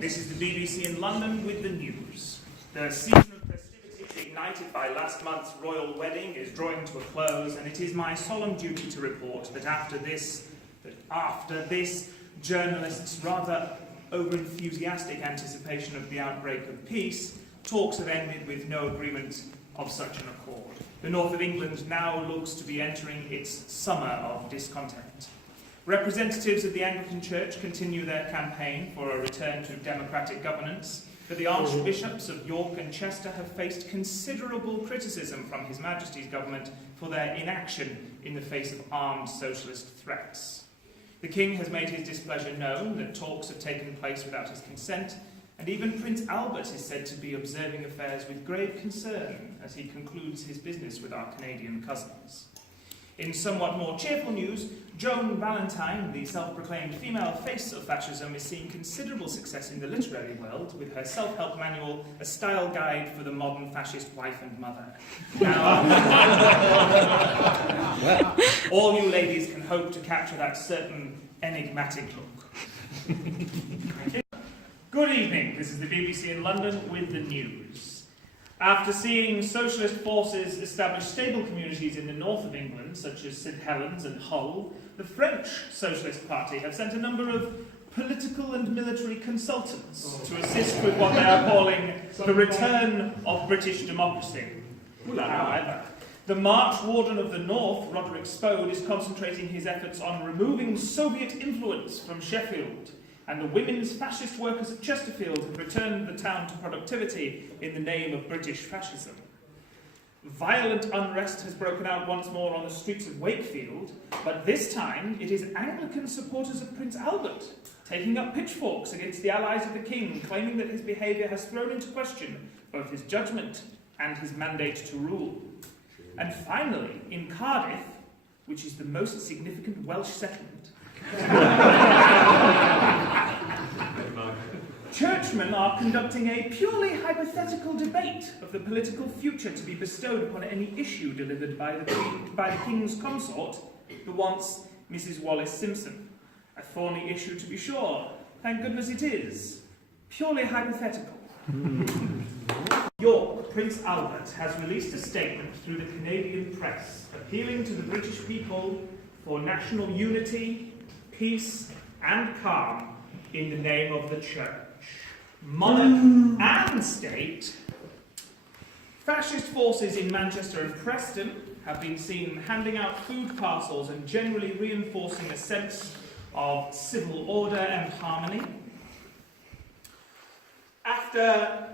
This is the BBC in London with the news. The season of festivities ignited by last month's royal wedding is drawing to a close, and it is my solemn duty to report that after this, journalists' rather over-enthusiastic anticipation of the outbreak of peace, talks have ended with no agreement of such an accord. The north of England now looks to be entering its summer of discontent. Representatives of the Anglican Church continue their campaign for a return to democratic governance, but the archbishops of York and Chester have faced considerable criticism from His Majesty's government for their inaction in the face of armed socialist threats. The King has made his displeasure known that talks have taken place without his consent, and even Prince Albert is said to be observing affairs with grave concern as he concludes his business with our Canadian cousins. In somewhat more cheerful news, Joan Valentine, the self-proclaimed female face of fascism, is seeing considerable success in the literary world with her self-help manual, A Style Guide for the Modern Fascist Wife and Mother. Now, all you ladies can hope to capture that certain enigmatic look. Good evening, this is the BBC in London with the news. After seeing socialist forces establish stable communities in the north of England, such as St Helens and Hull, the French Socialist Party have sent a number of political and military consultants to assist with what they are calling the return of British democracy. However, the March Warden of the North, Roderick Spode, is concentrating his efforts on removing Soviet influence from Sheffield, and the women's fascist workers at Chesterfield have returned the town to productivity in the name of British fascism. Violent unrest has broken out once more on the streets of Wakefield, but this time it is Anglican supporters of Prince Albert taking up pitchforks against the allies of the King, claiming that his behaviour has thrown into question both his judgment and his mandate to rule. And finally, in Cardiff, which is the most significant Welsh settlement, churchmen are conducting a purely hypothetical debate of the political future to be bestowed upon any issue delivered by the King's consort, the once Mrs. Wallis Simpson. A thorny issue to be sure. Thank goodness it is. Purely hypothetical. York, Prince Albert has released a statement through the Canadian press appealing to the British people for national unity, peace and calm in the name of the Church, monarch and state. Fascist forces in Manchester and Preston have been seen handing out food parcels and generally reinforcing a sense of civil order and harmony. After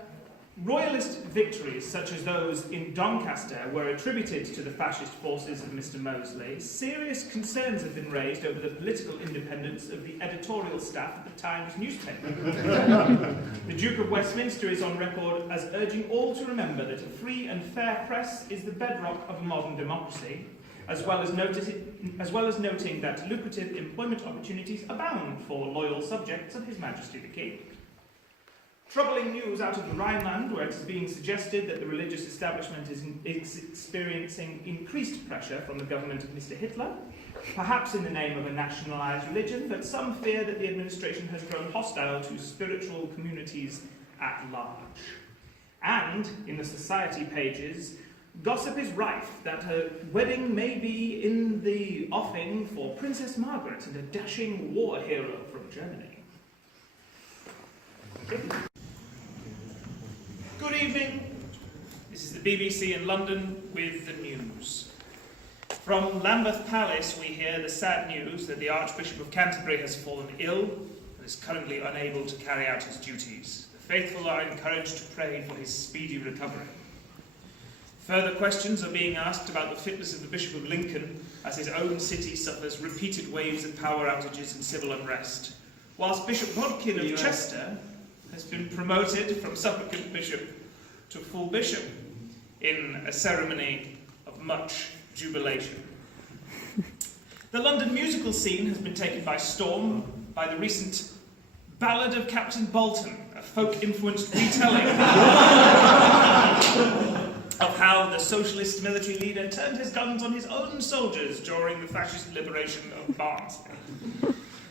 royalist victories such as those in Doncaster were attributed to the fascist forces of Mr. Mosley, serious concerns have been raised over the political independence of the editorial staff of the Times newspaper. The Duke of Westminster is on record as urging all to remember that a free and fair press is the bedrock of modern democracy, as well as noting that lucrative employment opportunities abound for loyal subjects of His Majesty the King. Troubling news out of the Rhineland, where it is being suggested that the religious establishment is experiencing increased pressure from the government of Mr. Hitler, perhaps in the name of a nationalised religion, but some fear that the administration has grown hostile to spiritual communities at large. And, in the society pages, gossip is rife that a wedding may be in the offing for Princess Margaret and a dashing war hero from Germany. Good evening. This is the BBC in London with the news. From Lambeth Palace we hear the sad news that the Archbishop of Canterbury has fallen ill and is currently unable to carry out his duties. The faithful are encouraged to pray for his speedy recovery. Further questions are being asked about the fitness of the Bishop of Lincoln as his own city suffers repeated waves of power outages and civil unrest, whilst Bishop Bodkin of Chester has been promoted from supplicant bishop to full bishop in a ceremony of much jubilation. The London musical scene has been taken by storm by the recent Ballad of Captain Bolton, a folk-influenced retelling of how the socialist military leader turned his guns on his own soldiers during the fascist liberation of Barnsley.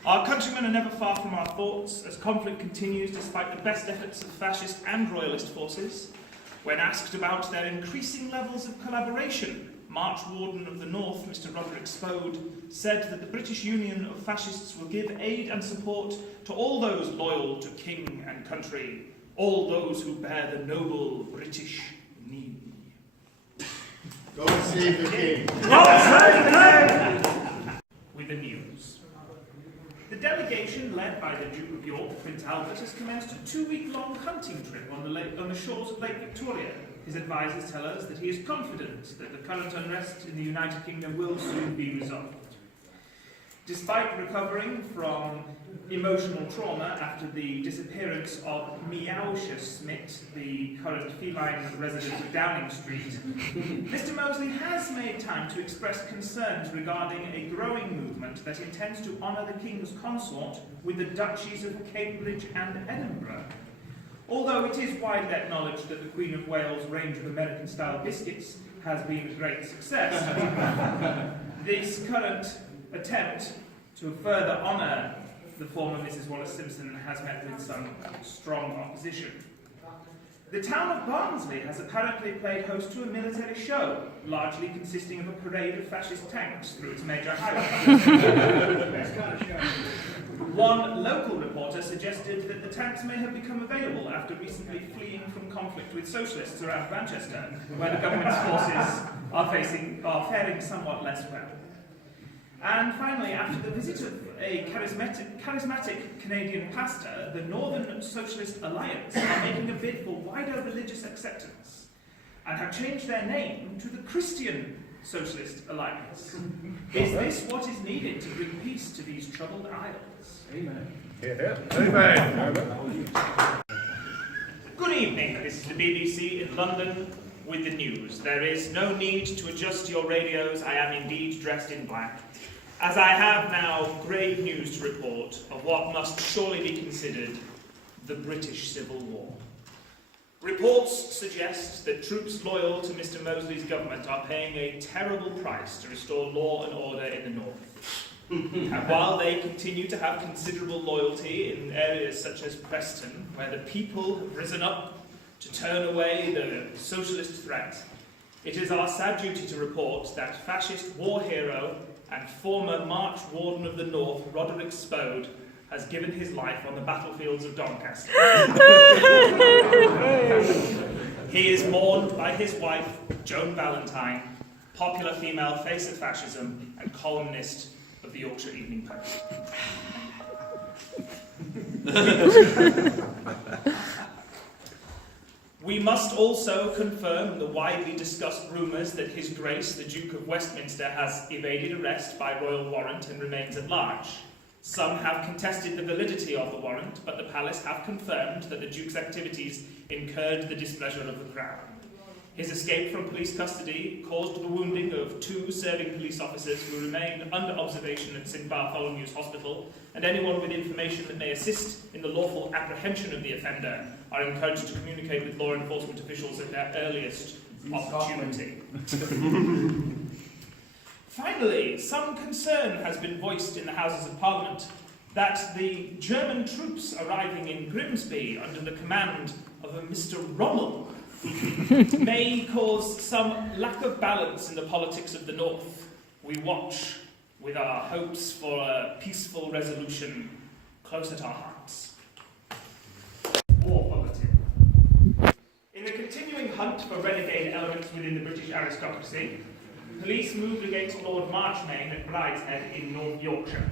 Our countrymen are never far from our thoughts as conflict continues despite the best efforts of fascist and royalist forces. When asked about their increasing levels of collaboration, March Warden of the North, Mr. Roderick Spode, said that the British Union of Fascists will give aid and support to all those loyal to king and country, all those who bear the noble British knee. God save the king. With the news. The delegation, led by the Duke of York, Prince Albert, has commenced a 2-week-long hunting trip on the shores of Lake Victoria. His advisers tell us that he is confident that the current unrest in the United Kingdom will soon be resolved. Despite recovering from emotional trauma after the disappearance of Meowsha Smith, the current feline resident of Downing Street, Mr. Mosley has made time to express concerns regarding a growing movement that intends to honour the King's consort with the Duchies of Cambridge and Edinburgh. Although it is widely acknowledged that the Queen of Wales' range of American-style biscuits has been a great success, this current attempt to further honour the former Mrs. Wallace-Simpson has met with some strong opposition. The town of Barnsley has apparently played host to a military show, largely consisting of a parade of fascist tanks through its major highways. One local reporter suggested that the tanks may have become available after recently fleeing from conflict with socialists around Manchester, where the government's forces are faring somewhat less well. And finally, after the visit of a charismatic Canadian pastor, the Northern Socialist Alliance are making a bid for wider religious acceptance and have changed their name to the Christian Socialist Alliance. Is this what is needed to bring peace to these troubled isles? Amen. Amen. Good evening, this is the BBC in London with the news. There is no need to adjust your radios, I am indeed dressed in black, as I have now grave news to report of what must surely be considered the British Civil War. Reports suggest that troops loyal to Mr. Mosley's government are paying a terrible price to restore law and order in the north. And while they continue to have considerable loyalty in areas such as Preston, where the people have risen up to turn away the socialist threat, it is our sad duty to report that fascist war hero and former March Warden of the North, Roderick Spode, has given his life on the battlefields of Doncaster. He is mourned by his wife, Joan Valentine, popular female face of fascism and columnist of the Yorkshire Evening Post. We must also confirm the widely discussed rumours that His Grace, the Duke of Westminster, has evaded arrest by royal warrant and remains at large. Some have contested the validity of the warrant, but the palace have confirmed that the Duke's activities incurred the displeasure of the Crown. His escape from police custody caused the wounding of 2 serving police officers who remain under observation at St Bartholomew's Hospital, and anyone with information that may assist in the lawful apprehension of the offender are encouraged to communicate with law enforcement officials at their earliest opportunity. Finally, some concern has been voiced in the Houses of Parliament that the German troops arriving in Grimsby under the command of a Mr. Rommel may cause some lack of balance in the politics of the North. We watch with our hopes for a peaceful resolution close at our hearts. War bulletin. In the continuing hunt for renegade elements within the British aristocracy, police moved against Lord Marchmain at Brideshead in North Yorkshire.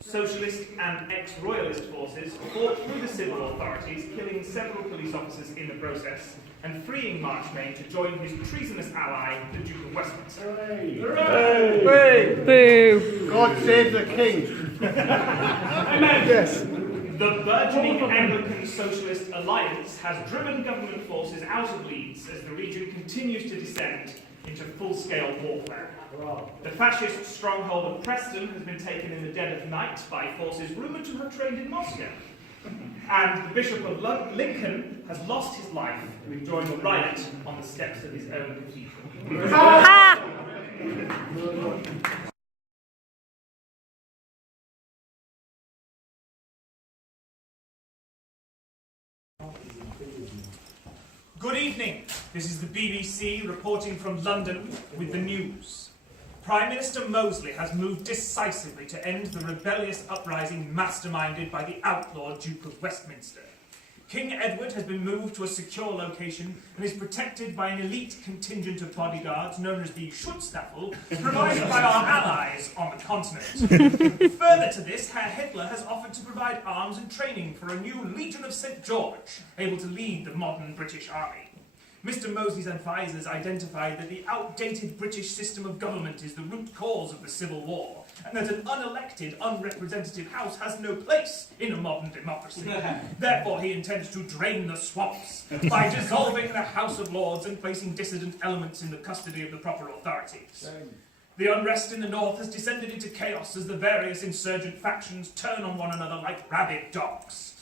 Socialist and ex-royalist forces fought through the civil authorities, killing several police officers in the process, and freeing Marchmain to join his treasonous ally, the Duke of Westminster. Hooray! Hooray! Hooray! Boo! God save the king! Amen! Yes. The burgeoning Anglican Socialist Alliance has driven government forces out of Leeds as the region continues to descend into full-scale warfare. The fascist stronghold of Preston has been taken in the dead of night by forces rumoured to have trained in Moscow. And the Bishop of Lincoln has lost his life during a riot on the steps of his own cathedral. Good evening. This is the BBC reporting from London with the news. Prime Minister Mosley has moved decisively to end the rebellious uprising masterminded by the outlaw Duke of Westminster. King Edward has been moved to a secure location and is protected by an elite contingent of bodyguards known as the Schutzstaffel, provided by our allies on the continent. Further to this, Herr Hitler has offered to provide arms and training for a new Legion of St. George, able to lead the modern British Army. Mr. Mosley's advisers identified that the outdated British system of government is the root cause of the Civil War, and that an unelected, unrepresentative house has no place in a modern democracy. Therefore, he intends to drain the swamps by dissolving the House of Lords and placing dissident elements in the custody of the proper authorities. The unrest in the north has descended into chaos as the various insurgent factions turn on one another like rabid dogs.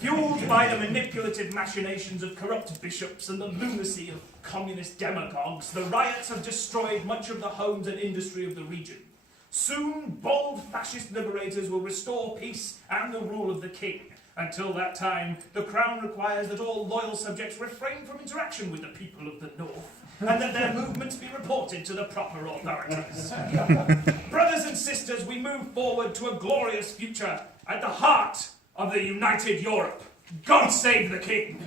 Fueled by the manipulative machinations of corrupt bishops and the lunacy of communist demagogues, the riots have destroyed much of the homes and industry of the region. Soon, bold fascist liberators will restore peace and the rule of the king. Until that time, the Crown requires that all loyal subjects refrain from interaction with the people of the north, and that their movements be reported to the proper authorities. Brothers and sisters, we move forward to a glorious future at the heart of the united Europe. God save the King!